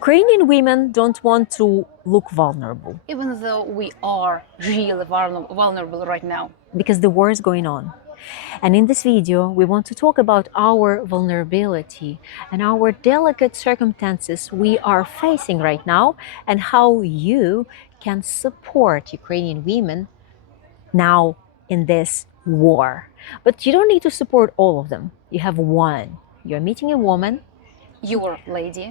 Ukrainian women don't want to look vulnerable Even though we are really vulnerable right now. because the war is going on. And in this video, we want to talk about our vulnerability and our delicate circumstances we are facing right now and how you can support Ukrainian women now in this war. But you don't need to support all of them. You have one. You're meeting a woman. Your lady,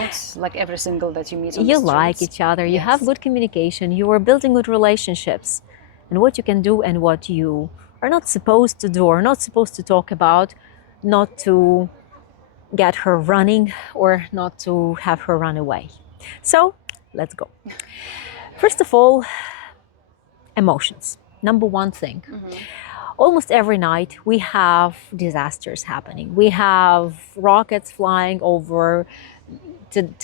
not like every single that you meet on You the streets. like each other. You Yes. have good communication. You are building good relationships. And what you can do and what you are not supposed to do or not supposed to talk about, not to get her running or not to have her run away. So let's go. First of all, emotions. Number one thing. Almost every night we have disasters happening. We have rockets flying over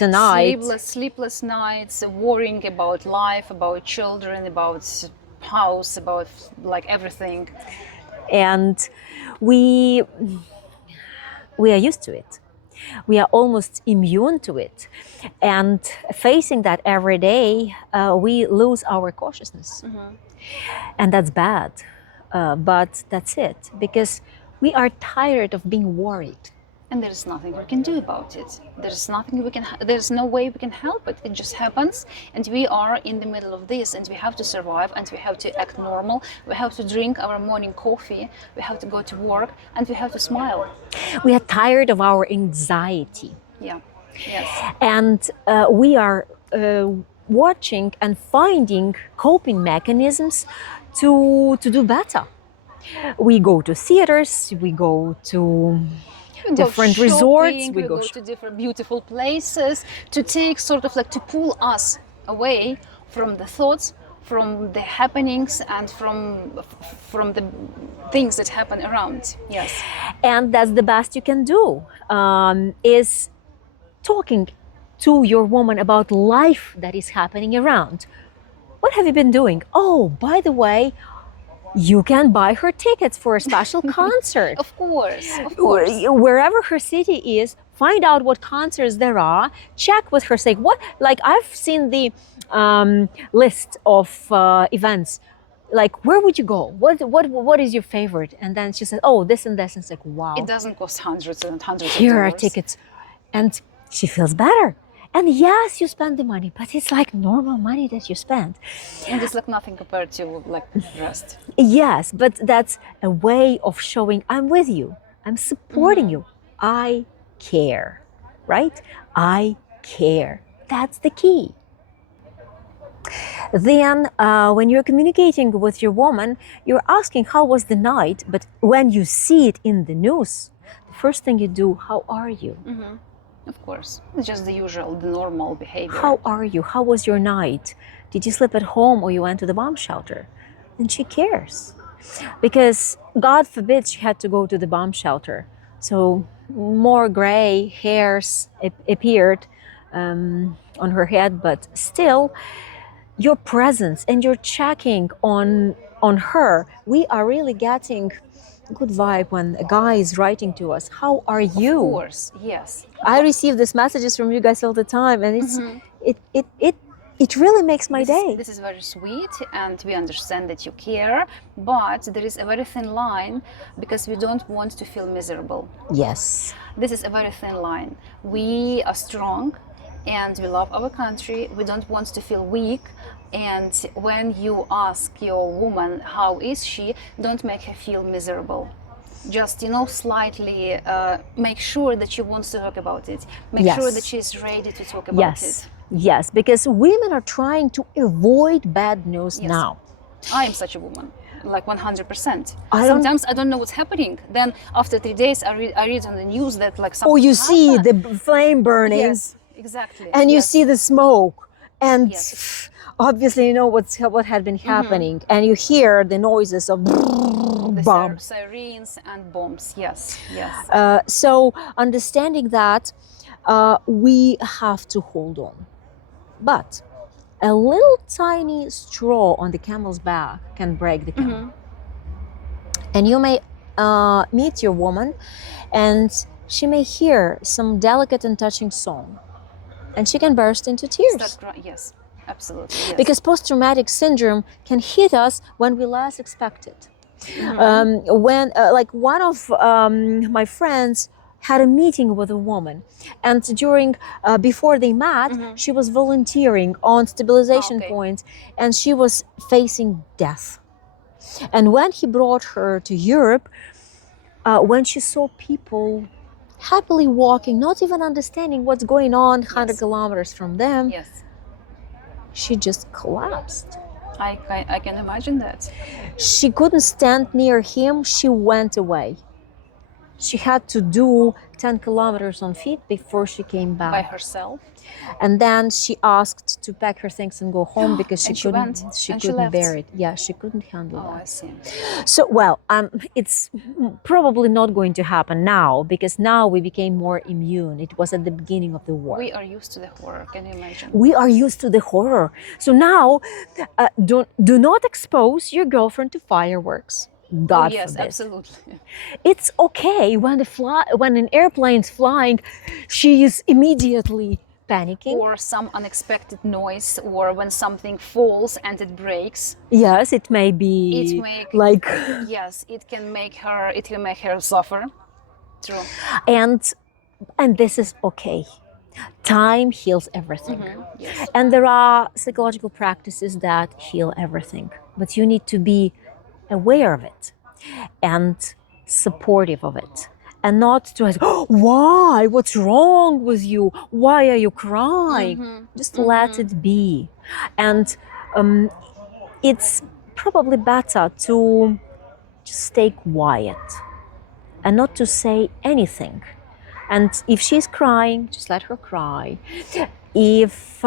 tonight. Sleepless nights, worrying about life, about children, about house, about like everything. And we are used to it. We are almost immune to it. And facing that every day, we lose our cautiousness. And that's bad. But that's it. Because we are tired of being worried. And there's nothing we can do about it. There's no way we can help it. It just happens, and we are in the middle of this, and we have to survive, and we have to act normal. We have to drink our morning coffee. We have to go to work, and we have to smile. We are tired of our anxiety. Yeah. Yes. And we are watching and finding coping mechanisms to do better. We go to theaters. We go to different resorts. We go to different beautiful places to take sort of like to pull us away from the thoughts, from the happenings, and from the things that happen around. Yes. And that's the best you can do, is talking to your woman about life that is happening around. What have you been doing? Oh, by the way, you can buy her tickets for a special concert. Of course, of course. Wherever her city is, find out what concerts there are. Check with her. Say what? Like I've seen the list of events. Like where would you go? What is your favorite? And then she said, oh, this and this. And it's like wow. It doesn't cost hundreds and hundreds. Here of are dollars. tickets, and she feels better. And yes, you spend the money, but it's like normal money that you spend. And it's like nothing compared to like the rest. Yes, but that's a way of showing I'm with you. I'm supporting you. I care, right? I care. That's the key. Then when you're communicating with your woman, you're asking how was the night, but when you see it in the news, the first thing you do, how are you? Of course, it's just the usual, the normal behavior. How are you? How was your night? Did you sleep at home or you went to the bomb shelter? And she cares. Because God forbid she had to go to the bomb shelter. So more gray hairs appeared on her head, but still your presence and your checking on her, we are really getting good vibe when a guy is writing to us. How are you? Of course, yes. I receive these messages from you guys all the time, and it really makes my day. This is very sweet, and we understand that you care, but there is a very thin line because we don't want to feel miserable. Yes. This is a very thin line. We are strong, and we love our country. We don't want to feel weak. And when you ask your woman how is she, don't make her feel miserable. Just slightly make sure that she wants to talk about it. Make sure that she's ready to talk about it. Yes, because women are trying to avoid bad news now. I am such a woman, like 100%. Sometimes I don't know what's happening. Then after 3 days, I read on the news that like something. Oh, you see the flame burning. Yes, exactly. And you see the smoke, and obviously you know what had been happening, and you hear the noises of bombs, sirens, and bombs. Yes, yes. So understanding that, we have to hold on, but a little tiny straw on the camel's back can break the camel. And you may meet your woman, and she may hear some delicate and touching song, and she can burst into tears. Yes, absolutely. Yes. Because post-traumatic syndrome can hit us when we least expect it. When like one of my friends had a meeting with a woman, and during before they met, she was volunteering on stabilization points, and she was facing death. And when he brought her to Europe, when she saw people happily walking, not even understanding what's going on 100 kilometers from them, Yes, she just collapsed. I can imagine that. She couldn't stand near him. She went away. She had to do 10 kilometers on feet before she came back. By herself. And then she asked to pack her things and go home because she couldn't left. bear it. Yeah, she couldn't handle that. I see. So, well, it's probably not going to happen now, because now we became more immune. It was at the beginning of the war. We are used to the horror, can you imagine? We are used to the horror. So now, do not expose your girlfriend to fireworks. God yes, forbid. absolutely. It's okay when an airplane's flying, she is immediately panicking. Or some unexpected noise, or when something falls and it breaks. Yes, it may be like yes, it can make her suffer. True. And this is okay. Time heals everything. Yes. And there are psychological practices that heal everything, but you need to be aware of it and supportive of it, and not to ask, oh, why? What's wrong with you? Why are you crying? Just let it be. And it's probably better to just stay quiet and not to say anything. And if she's crying, just let her cry. If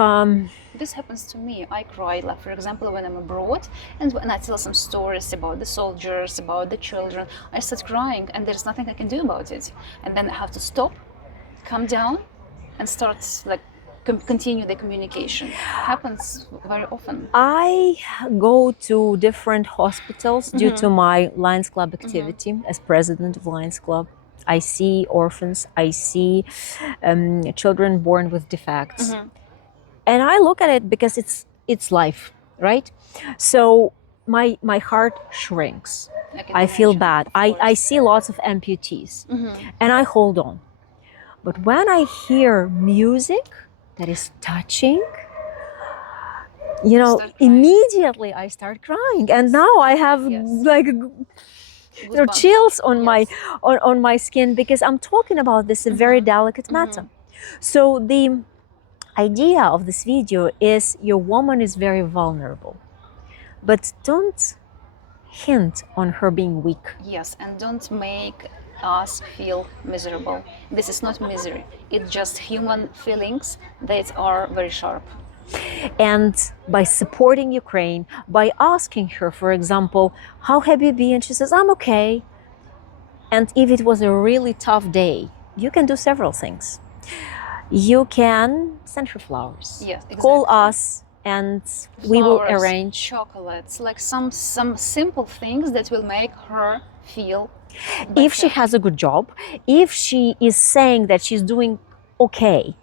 this happens to me, I cry, like for example when I'm abroad, and when I tell some stories about the soldiers, about the children, I start crying, and there's nothing I can do about it. And then I have to stop, calm down, and start like continue the communication. It happens very often. I go to different hospitals due to my Lions Club activity as president of Lions Club. I see orphans, I see children born with defects. And I look at it because it's life, right? So my heart shrinks. I feel bad. I see lots of amputees, and I hold on. But when I hear music that is touching, immediately I start crying. And now I have like chills on my skin, because I'm talking about this very delicate matter. So the idea of this video is your woman is very vulnerable, but don't hint on her being weak. Yes, and don't make us feel miserable. This is not misery. It's just human feelings that are very sharp. And by supporting Ukraine, by asking her, for example, how have you been? She says, I'm okay. And if it was a really tough day, you can do several things. You can send her flowers. Yes, exactly. Call us and we will arrange chocolates, like some simple things that will make her feel better. If she has a good job, if she is saying that she's doing okay,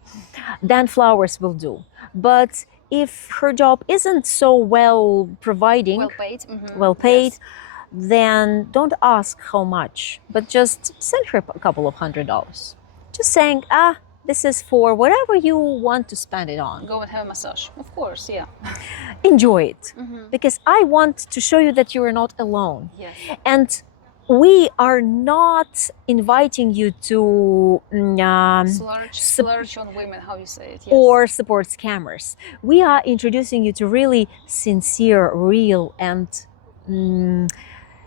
then flowers will do. But if her job isn't so well providing, well paid, then don't ask how much, but just send her a couple of $100. Just saying, this is for whatever you want to spend it on. Go and have a massage, of course, yeah. Enjoy it, because I want to show you that you are not alone. Yes. And we are not inviting you to splurge on women, how you say it, yes. Or support scammers. We are introducing you to really sincere, real, and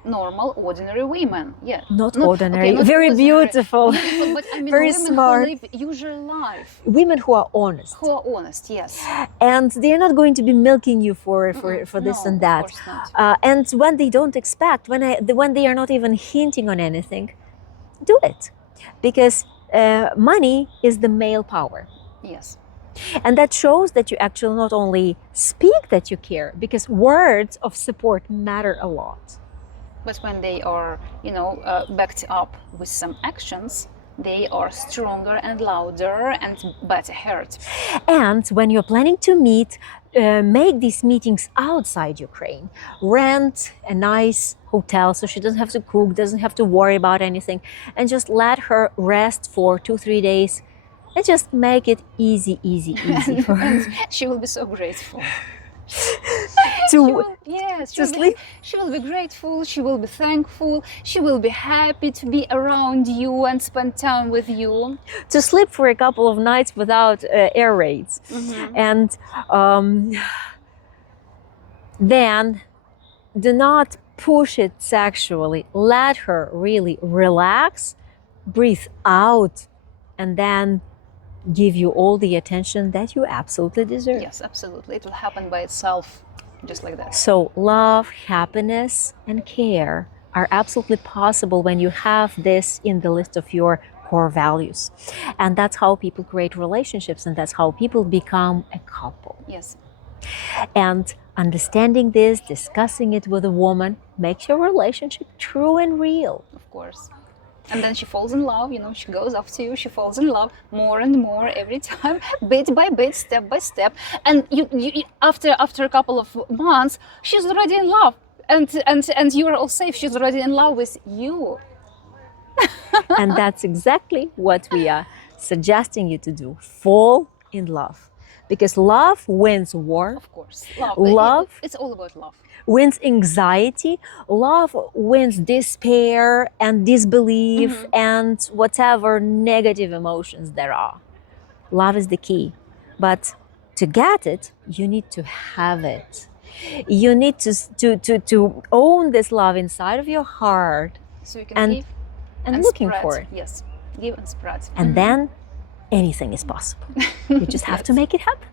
normal, ordinary women. Yeah. Not ordinary, not very ordinary. Beautiful, but I mean very women smart. Who live usual life. Women who are honest. Who are honest, yes. And they are not going to be milking you for this and that. Of course not. And when they don't expect, when they are not even hinting on anything, do it. Because money is the male power. Yes. And that shows that you actually not only speak that you care, because words of support matter a lot. But when they are, backed up with some actions, They are stronger and louder and better heard. And when you're planning to meet, make these meetings outside Ukraine. Rent a nice hotel so she doesn't have to cook, doesn't have to worry about anything, and just let her rest for 2-3 days and just make it easy for her And she will be so grateful. to Yes, to sleep. she will be grateful, she will be thankful, she will be happy to be around you and spend time with you. To sleep for a couple of nights without air raids. And then do not push it sexually. Let her really relax, breathe out, and then give you all the attention that you absolutely deserve. Yes, absolutely. It will happen by itself, just like that. So love, happiness, and care are absolutely possible when you have this in the list of your core values. And that's how people create relationships, and that's how people become a couple. Yes. And understanding this, discussing it with a woman, makes your relationship true and real. Of course. And then she falls in love, she goes after you, she falls in love more and more every time, bit by bit, step by step. And you after a couple of months, she's already in love. And you are all safe. She's already in love with you. And that's exactly what we are suggesting you to do. Fall in love. Because love wins war. Of course. Love It's all about love. wins anxiety. Love wins despair and disbelief and whatever negative emotions there are. Love is the key. But to get it, you need to have it. You need to own this love inside of your heart So you can and give and and looking spread. for it. Yes. Give and spread. And then anything is possible. You just have to make it happen.